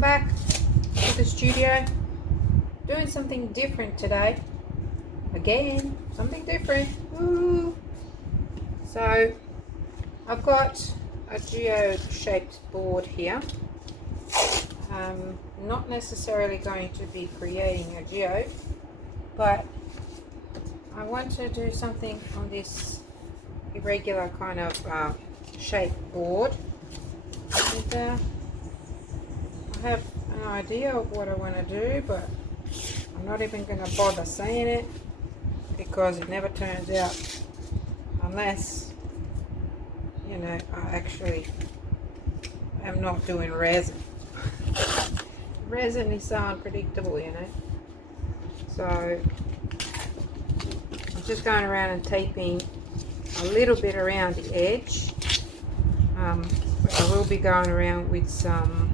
welcome back to the studio. Doing something different today. Again, something different. Woo. So I've got a geo-shaped board here. I'm not necessarily going to be creating a geo, but I want to do something on this irregular kind of shaped board. And I have an idea of what I want to do, but I'm not even going to bother saying it because it never turns out, unless, you know, I actually am not doing resin. Resin is so unpredictable, you know. So I'm just going around and taping a little bit around the edge. But I will be going around with some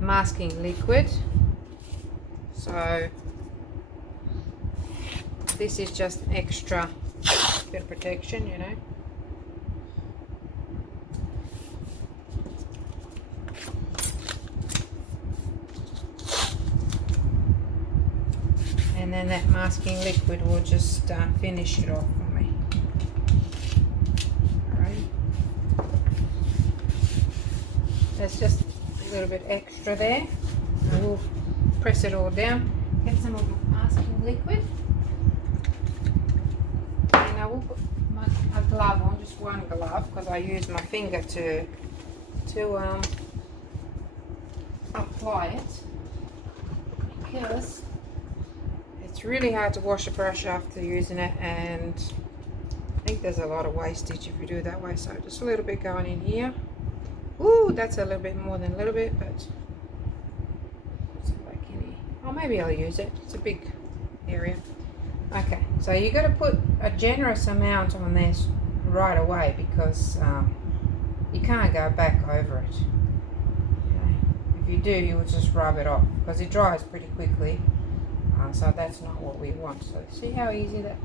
masking liquid. So this is just extra bit of protection, you know. And then that masking liquid will just finish it off for me. Alright. That's just a little bit extra there. I will press it all down. Get some of my masking liquid. And I will put a glove on, just one glove, because I use my finger to apply it. Because it's really hard to wash a brush after using it, and I think there's a lot of wastage if you do it that way. So just a little bit going in here. Ooh, that's a little bit more than a little bit, but put some back in here. Oh, maybe I'll use it. It's a big area. Okay, so you got to put a generous amount on this right away because you can't go back over it. Okay. If you do, you will just rub it off because it dries pretty quickly. So that's not what we want. So see how easy that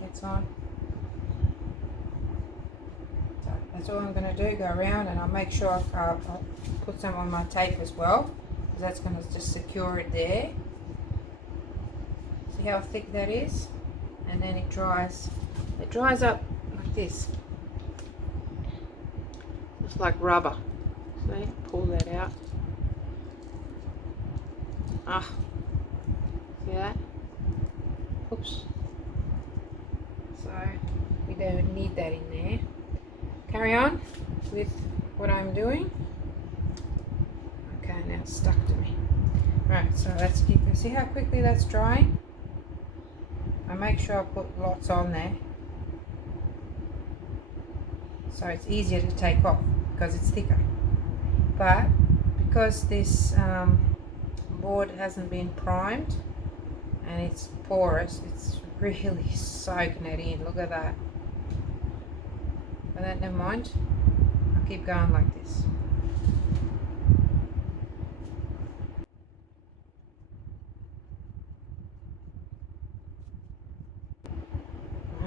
gets on? So that's all I'm going to do, go around, and I'll make sure I'll put some on my tape as well, because that's going to just secure it there. See how thick that is? And then it dries up like this. It's like rubber. See, pull that out. Ah. See that? Oops. So we don't need that in there. Carry on with what I'm doing. Okay, now it's stuck to me. Right, so let's keep it. See how quickly that's drying? I make sure I put lots on there, so it's easier to take off because it's thicker. But because this board hasn't been primed, and it's porous, it's really soaking it in. Look at that. But never mind, I'll keep going like this.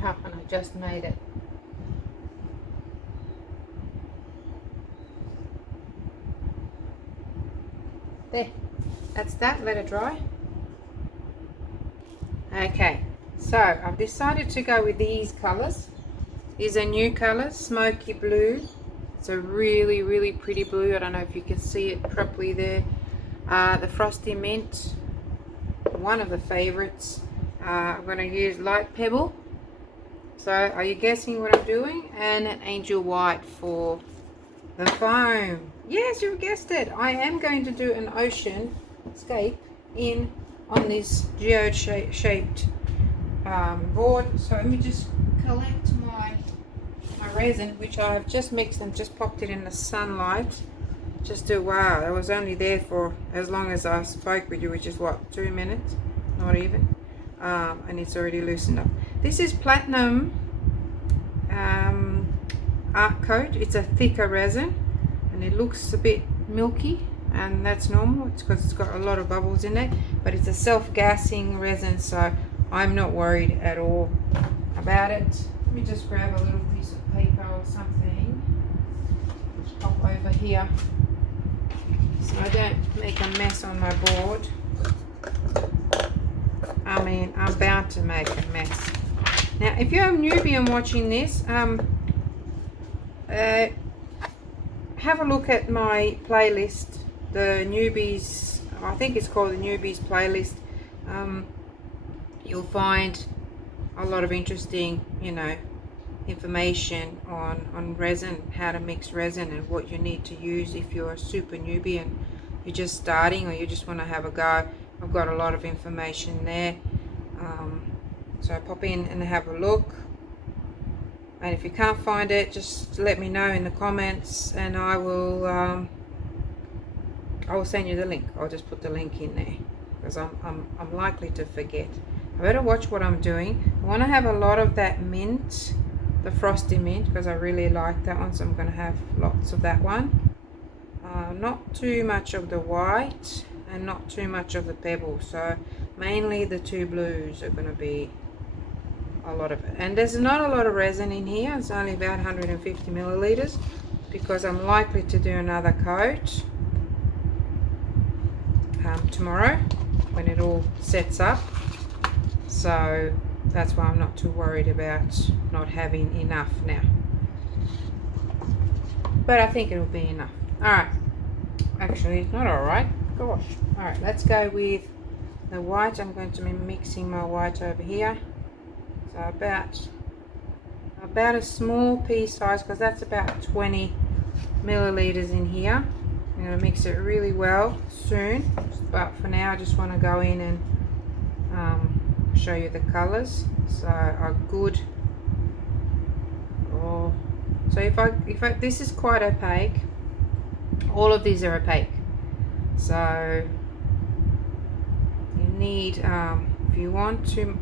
Wow, and I just made it. There, that's that. Let it dry. Okay, so I've decided to go with these colors. These are new colors, smoky blue. It's a really, really pretty blue. I don't know if you can see it properly there. The frosty mint, one of the favorites. I'm going to use light pebble. So are you guessing what I'm doing? And an angel white for the foam. Yes, you guessed it. I am going to do an ocean scape on this geo-shaped board. So let me just collect my resin, which I have just mixed and just popped it in the sunlight. Just do, wow, that was only there for as long as I spoke with you, which is what, 2 minutes? Not even. And it's already loosened up. This is platinum art coat. It's a thicker resin and it looks a bit milky, and that's normal. It's because it's got a lot of bubbles in it, but it's a self-gassing resin, so I'm not worried at all about it. Let me just grab a little piece of paper or something. Just pop over here so I don't make a mess on my board. I mean, I'm bound to make a mess. Now, if you're a newbie and watching this, have a look at my playlist, the newbies, I think it's called the newbies playlist. You'll find a lot of interesting, you know, information on resin, how to mix resin and what you need to use if you're a super newbie and you're just starting or you just want to have a go. I've got a lot of information there. So pop in and have a look. And if you can't find it, just let me know in the comments and I will send you the link. I'll just put the link in there because I'm likely to forget. I better watch what I'm doing. I want to have a lot of that mint, the frosty mint, because I really like that one, so I'm going to have lots of that one. Not too much of the white and not too much of the pebble, so mainly the two blues are going to be a lot of it. And there's not a lot of resin in here, it's only about 150 milliliters because I'm likely to do another coat tomorrow when it all sets up, so that's why I'm not too worried about not having enough now, but I think it'll be enough. Alright, actually it's not alright, gosh. Alright, let's go with the white. I'm going to be mixing my white over here, so about a small pea size, because that's about 20 milliliters in here. I'm going to mix it really well soon, but for now I just want to go in and show you the colors. So are good. Oh, so if I this is quite opaque. All of these are opaque, so you need if you want to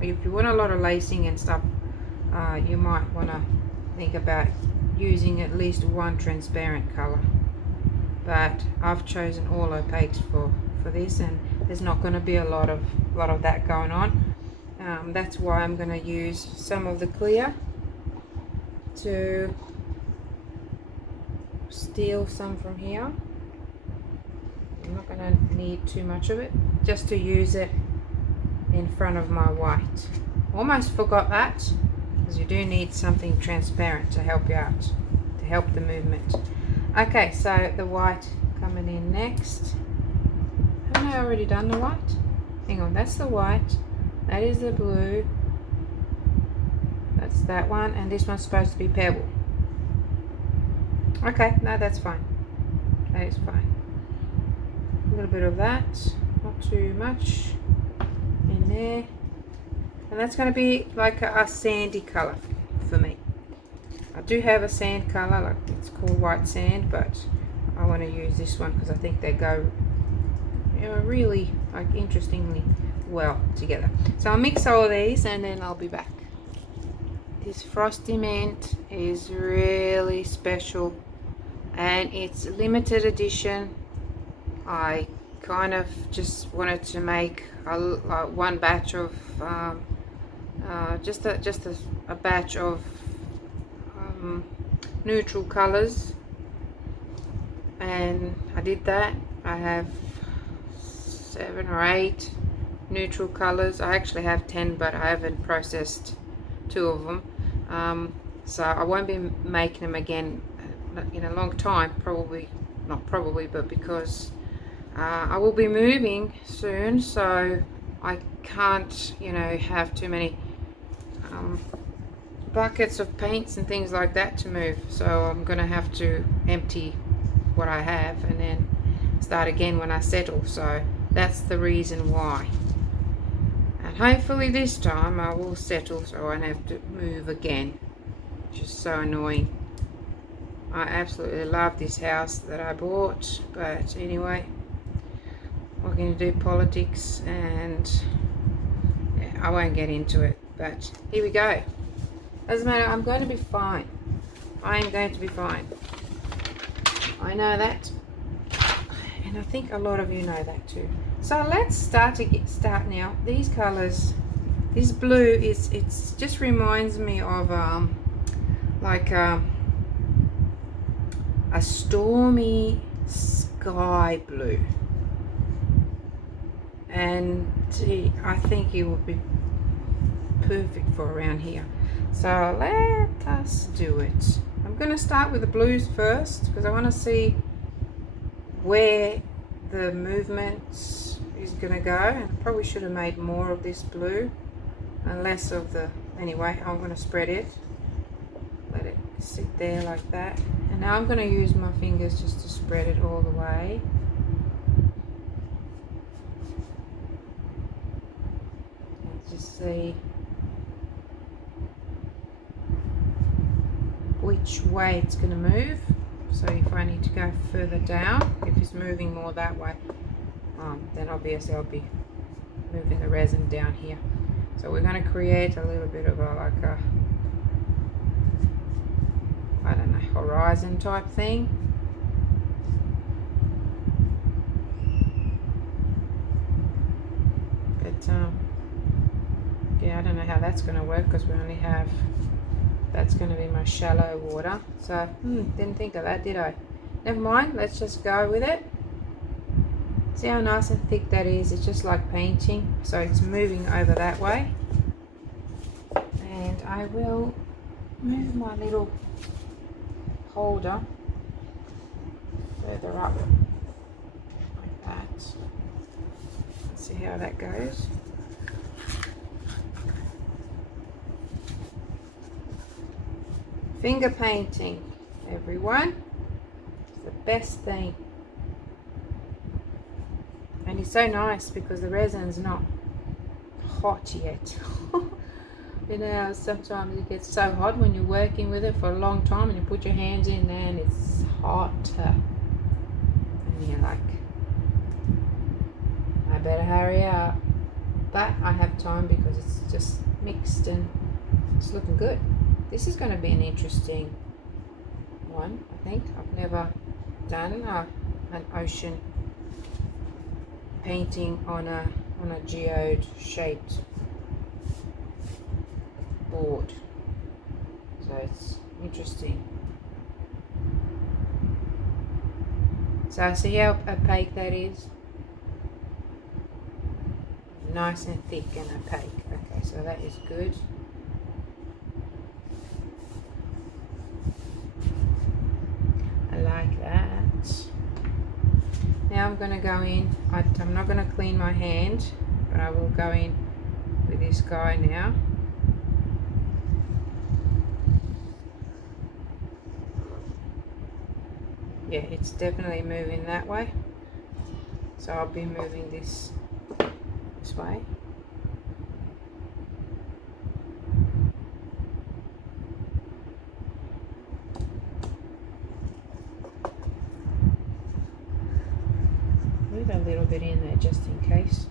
if you want a lot of lacing and stuff, you might want to think about using at least one transparent color, but I've chosen all opaques for this, and there's not going to be a lot of that going on. That's why I'm going to use some of the clear to steal some from here. I'm not going to need too much of it, just to use it in front of my white. Almost forgot that, because you do need something transparent to help you out, to help the movement. Okay, so the white coming in next. Haven't I already done the white? Hang on, that's the white, that is the blue, that's that one, and this one's supposed to be pebble. Okay, no, that's fine. That is fine. A little bit of that, not too much in there. And that's going to be like a sandy color for me. I do have a sand color, like it's called white sand, but I want to use this one because I think they go, you know, really like interestingly well together. So I'll mix all of these and then I'll be back. This frosty mint is really special and it's limited edition. I kind of just wanted to make one batch of just a batch of neutral colors, and I did that. I have 7 or 8 neutral colors. I actually have 10, but I haven't processed 2 of them, so I won't be making them again in a long time, but because I will be moving soon, so I can't, you know, have too many buckets of paints and things like that to move, so I'm gonna have to empty what I have and then start again when I settle. So that's the reason why, and hopefully this time I will settle so I won't have to move again, which is so annoying. I absolutely love this house that I bought, but anyway, we're going to do politics and yeah, I won't get into it, but here we go. Doesn't matter, I'm going to be fine. I am going to be fine. I know that, and I think a lot of you know that too. So let's start now. These colors, this blue it's just reminds me of like a stormy sky blue, and I think it would be perfect for around here. So let us do it. I'm going to start with the blues first because I want to see where the movement is going to go. I probably should have made more of this blue and less of the, anyway, I'm going to spread it, let it sit there like that, and now I'm going to use my fingers just to spread it all the way. And just see which way it's going to move. So if I need to go further down, if it's moving more that way, then obviously I'll be moving the resin down here. So we're going to create a little bit of a, like a, I don't know, horizon type thing. But yeah, I don't know how that's going to work because we only have, that's going to be my shallow water. So didn't think of that, did I? Never mind, let's just go with it. See how nice and thick that is? It's just like painting. So it's moving over that way. And I will move my little holder further up like that. Let's see how that goes. Finger painting, everyone. It's the best thing. And it's so nice because the resin's not hot yet. You know, sometimes it gets so hot when you're working with it for a long time and you put your hands in there and it's hotter. And you're like, I better hurry up. But I have time because it's just mixed and it's looking good. This is going to be an interesting one, I think. I've never done an ocean painting on a geode shaped board, so it's interesting. So see how opaque that is? Nice and thick and opaque. Okay, so that is good. I like that. Now I'm going to go in, I'm not going to clean my hand, but I will go in with this guy now. Yeah, it's definitely moving that way. So I'll be moving this way. Leave a little bit in there just in case.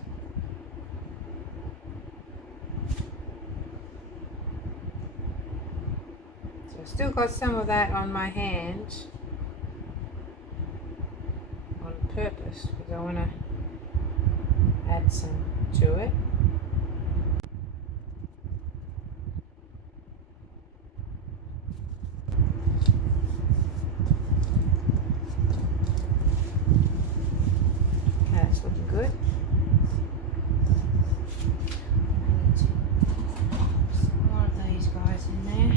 So I've still got some of that on my hand on purpose because I want to add some to it. Okay, that's looking good. I need to put some more of these guys in there.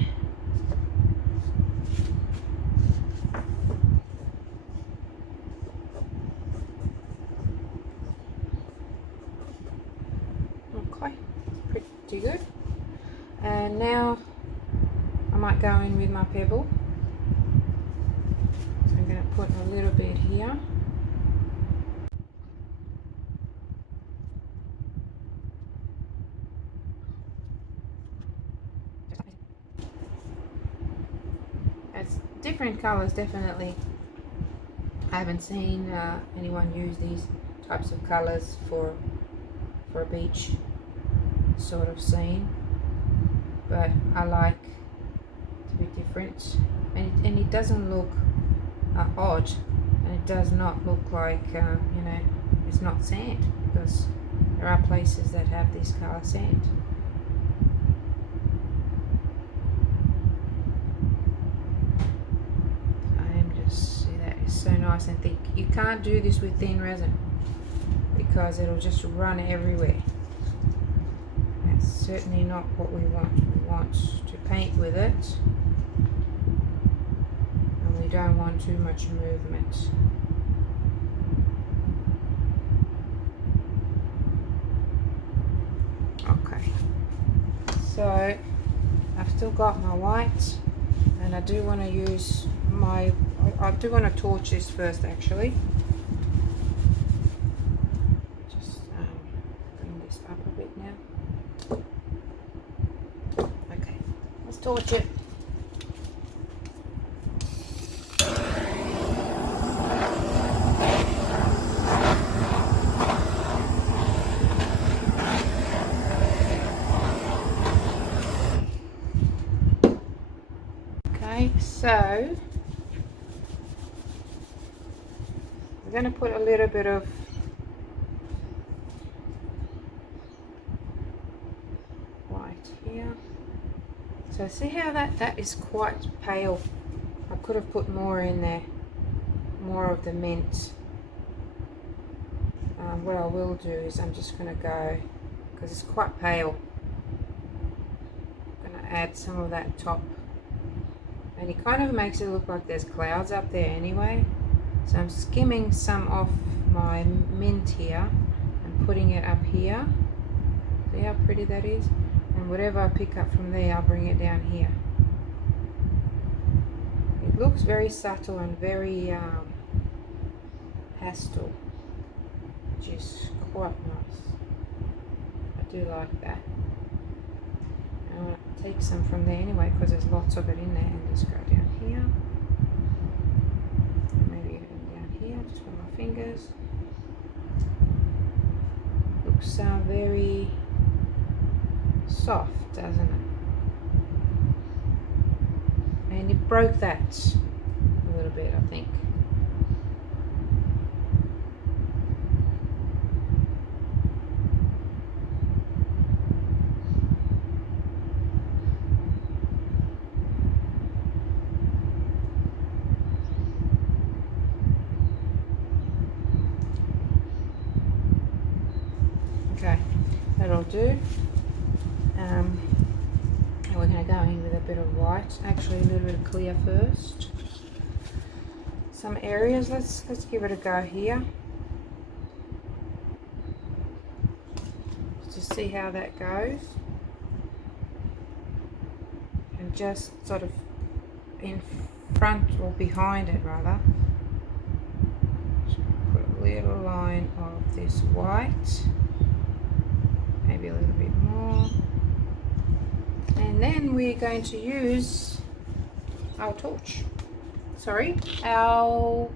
Okay, pretty good. And now I might go in with my pebble. So I'm going to put a little bit here. It's different colors, definitely. I haven't seen anyone use these types of colors for a beach sort of scene, but I like to be different, and it doesn't look odd, and it does not look like you know, it's not sand, because there are places that have this color sand. nice and thick. You can't do this with thin resin because it'll just run everywhere. That's certainly not what we want. We want to paint with it, and we don't want too much movement. Okay, so I've still got my white, and I do want to use my, I do want to torch this first actually. Just bring this up a bit now. Okay, let's torch it. Okay, so we're going to put a little bit of white here. So see how that is quite pale. I could have put more in there, more of the mint. What I will do is I'm just going to go, because it's quite pale, I'm going to add some of that top. And it kind of makes it look like there's clouds up there anyway. So I'm skimming some off my mint here and putting it up here. See how pretty that is? And whatever I pick up from there, I'll bring it down here. It looks very subtle and very pastel, which is quite nice. I do like that. I'm going to take some from there anyway because there's lots of it in there, and just go down here. Maybe even down here, just with my fingers. Looks very soft, doesn't it? And it broke that a little bit, I think. Okay, that'll do. And we're going to go in with a bit of white, actually a little bit of clear first. Some areas, let's give it a go here. Just see how that goes. And just sort of in front or behind it rather. Just put a little line of this white. Maybe a little bit more, and then we're going to use our torch, sorry, our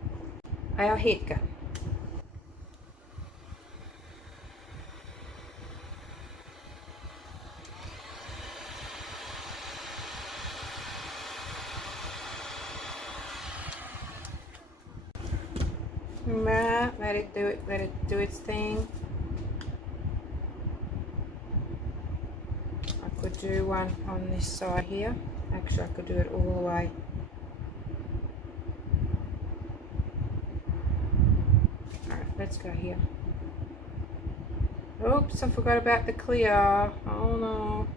heat gun. Let it do its thing. I could do one on this side here. Actually, I could do it all the way. Alright, let's go here. Oops, I forgot about the clear. Oh no.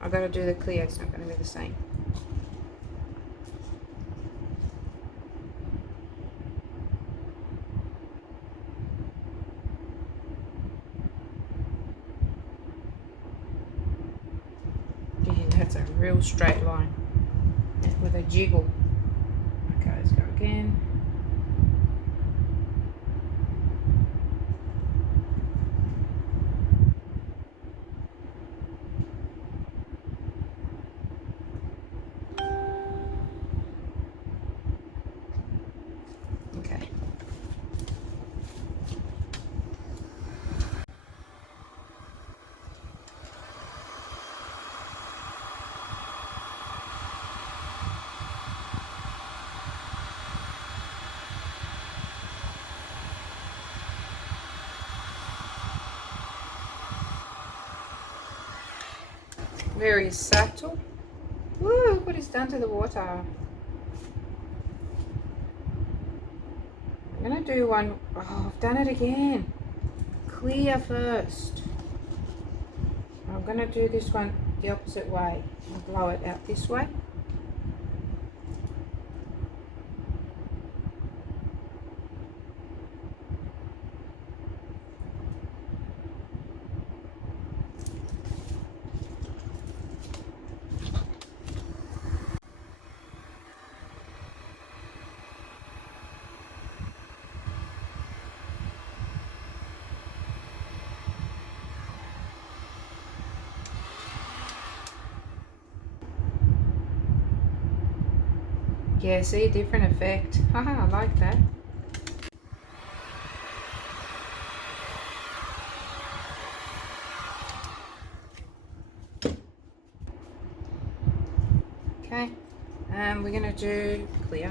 I've got to do the clear, it's not going to be the same. That's a real straight line with a jiggle. Okay, let's go again. Okay. Very subtle. Woo, look what it's done to the water. to do one. Oh, I've done it again. Clear first. I'm going to do this one the opposite way. I'll blow it out this way. Yeah, see, different effect. Haha, I like that. Okay, we're gonna do clear.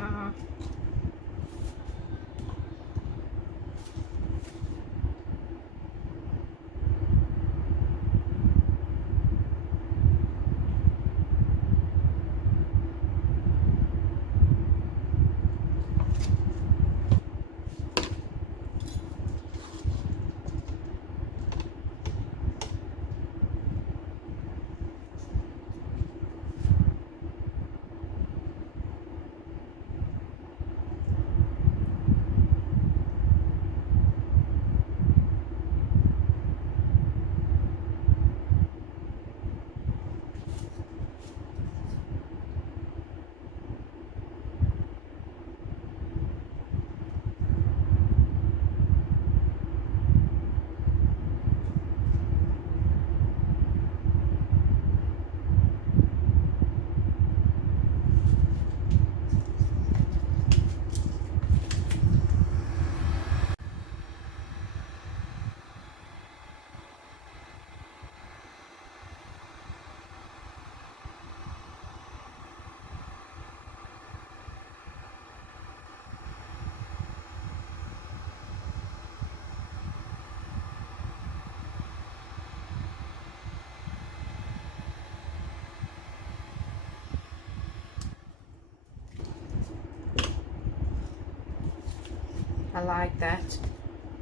I like that.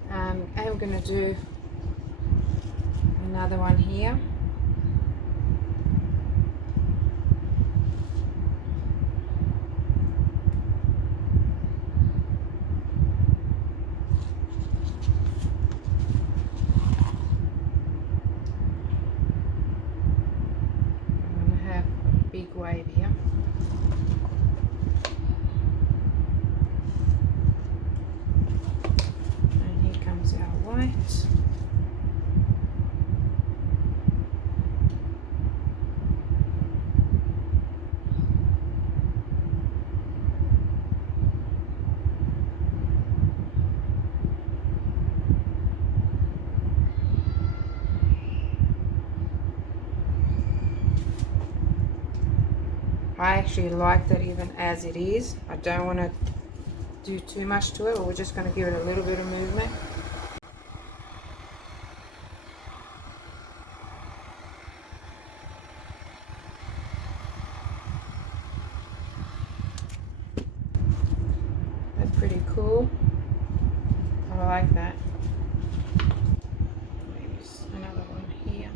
And we're going to do another one here. I'm going to have a big wave here. I actually like that even as it is. I don't want to do too much to it, but we're just going to give it a little bit of movement. That's pretty cool. I like that. There's another one here.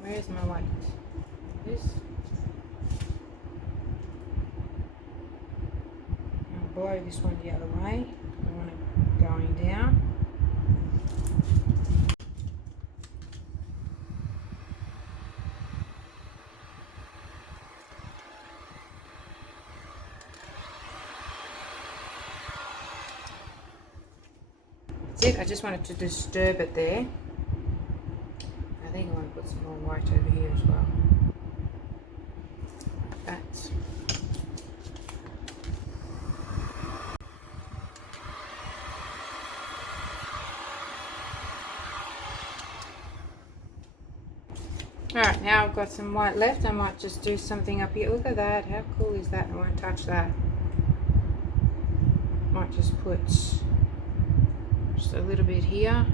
Where's my white? This. I'll blow this one the other way. I want it going down. That's it. I just wanted to disturb it there. I think I want to put some more white over here as well. Like that. Alright, now I've got some white left. I might just do something up here. Look at that. How cool is that? I won't touch that. Might just put just a little bit here.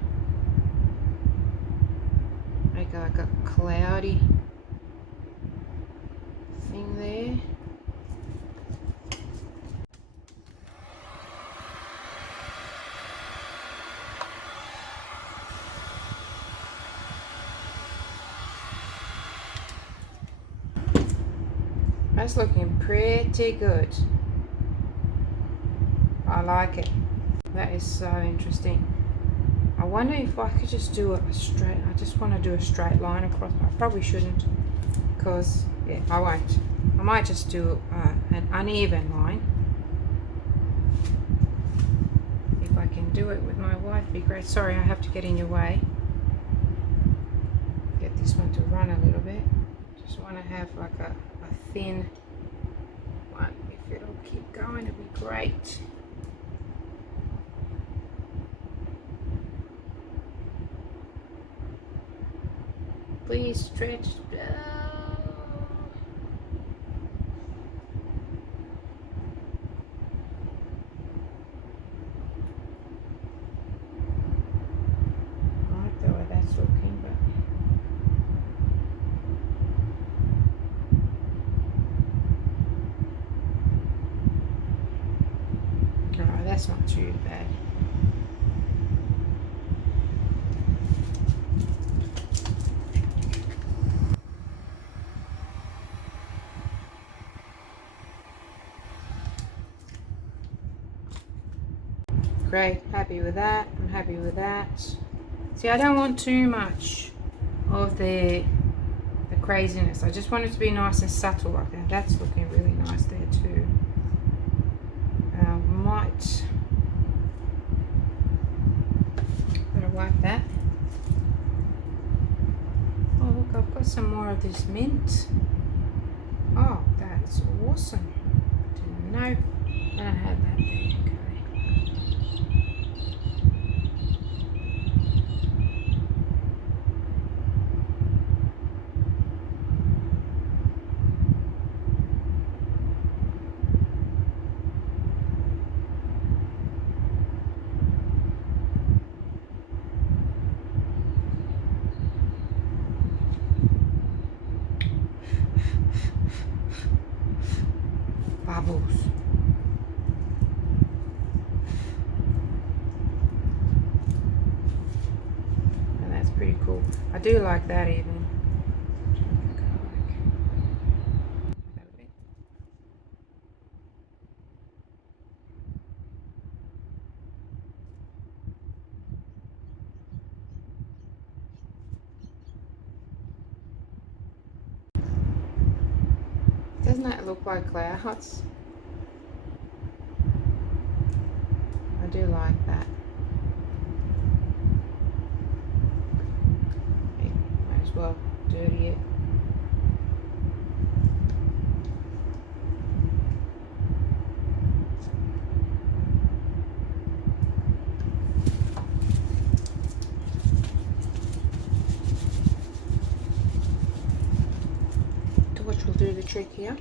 like a cloudy thing there. That's looking pretty good. I like it. That is so interesting. I wonder if I could just do a straight, I just want to do a straight line across. I probably shouldn't, because, yeah, I won't. I might just do an uneven line. If I can do it with my wife, it'd be great. Sorry, I have to get in your way. Get this one to run a little bit. Just want to have like a thin one. If it'll keep going, it'd be great. Please stretch. I like the way that's looking, but no, that's not too bad. Great, happy with that. I'm happy with that. See, I don't want too much of the craziness. I just want it to be nice and subtle like that. That's looking really nice there too. Might better wipe that. Oh look, I've got some more of this mint. Oh, that's awesome. Didn't know I don't have that there. Bubbles. And that's pretty cool. I do like that even. Doesn't that look like clouds? I do like that. Might as well dirty it. Torch will do the trick here.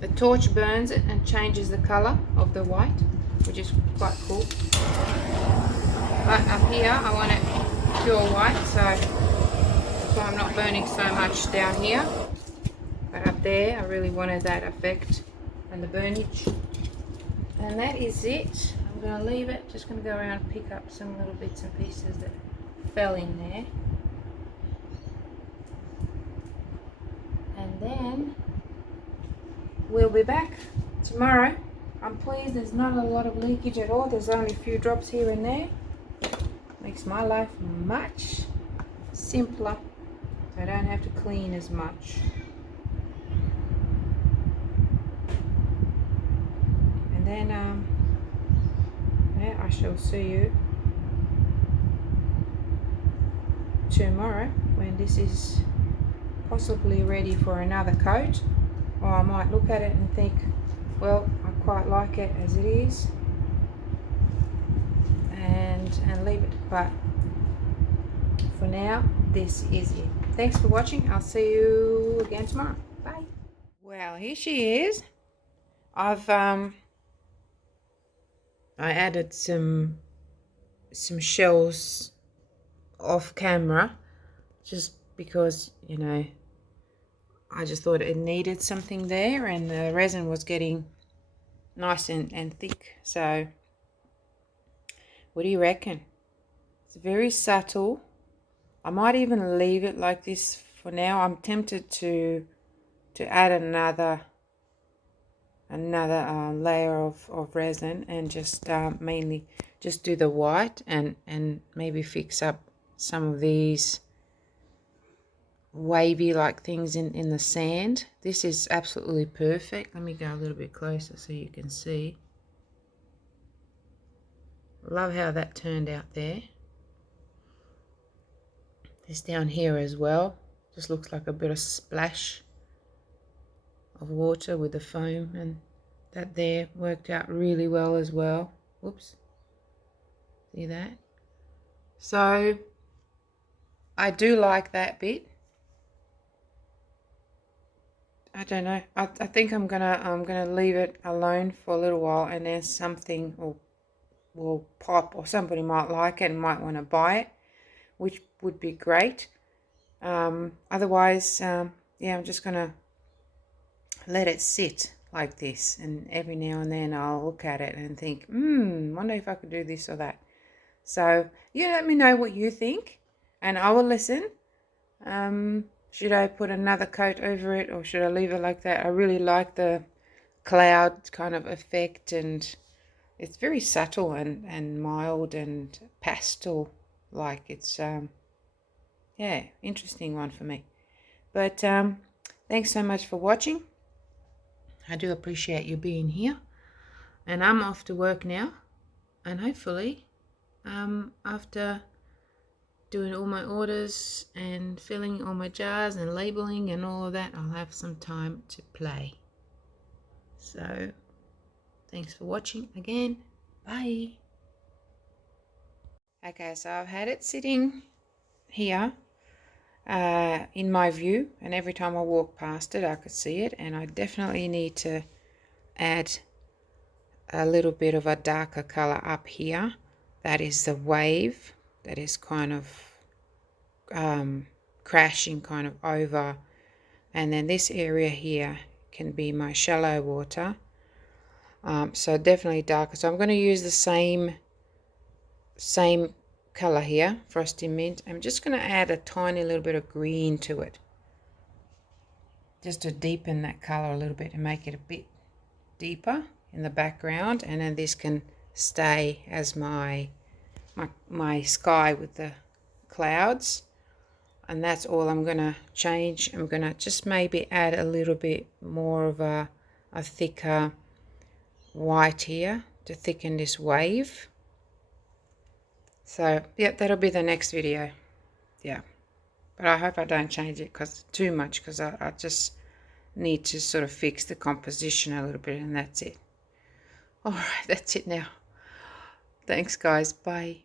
The torch burns it and changes the color of the white, which is quite cool. But up here I want it pure white, so that's why I'm not burning so much down here. But up there I really wanted that effect and the burnage. And that is it. I'm going to leave it, just going to go around and pick up some little bits and pieces that fell in there. And then we'll be back tomorrow. I'm pleased there's not a lot of leakage at all. There's only a few drops here and there. Makes my life much simpler, so I don't have to clean as much. And then yeah, I shall see you tomorrow when this is possibly ready for another coat. Or I might look at it and think, well, I quite like it as it is, and leave it. But for now, this is it. Thanks for watching. I'll see you again tomorrow. Bye. Well, here she is. I added some shells off camera just because, you know, I just thought it needed something there, and the resin was getting nice and thick. So what do you reckon? It's very subtle. I might even leave it like this for now. I'm tempted to add another layer of resin and just mainly just do the white and maybe fix up some of these wavy like things in the sand. This is absolutely perfect. Let me go a little bit closer so you can see. Love how that turned out there. This down here as well, just looks like a bit of splash of water with the foam, and that there worked out really well as well. Whoops, see that? So I do like that bit. I don't know, I think I'm gonna leave it alone for a little while, and then something will pop, or somebody might like it and might want to buy it, which would be great. Otherwise, yeah, I'm just gonna let it sit like this, and every now and then I'll look at it and think, wonder if I could do this or that. So you let me know what you think, and I will listen. Should I put another coat over it, or should I leave it like that? I really like the cloud kind of effect, and it's very subtle and mild and pastel like. It's yeah, interesting one for me. But thanks so much for watching. I do appreciate you being here, and I'm off to work now, and hopefully after doing all my orders and filling all my jars and labeling and all of that, I'll have some time to play. So thanks for watching again. Bye. Okay, so I've had it sitting here in my view, and every time I walk past it I could see it, and I definitely need to add a little bit of a darker color up here. That is the wave that is kind of crashing kind of over, and then this area here can be my shallow water. So definitely darker. So I'm going to use the same color here, Frosty Mint. I'm just going to add a tiny little bit of green to it, just to deepen that color a little bit and make it a bit deeper in the background. And then this can stay as my sky with the clouds, and that's all I'm going to change. I'm going to just maybe add a little bit more of a thicker white here to thicken this wave. So yeah, that'll be the next video. Yeah, but I hope I don't change it too much, because I just need to sort of fix the composition a little bit, and that's it. All right, that's it now. Thanks guys, bye.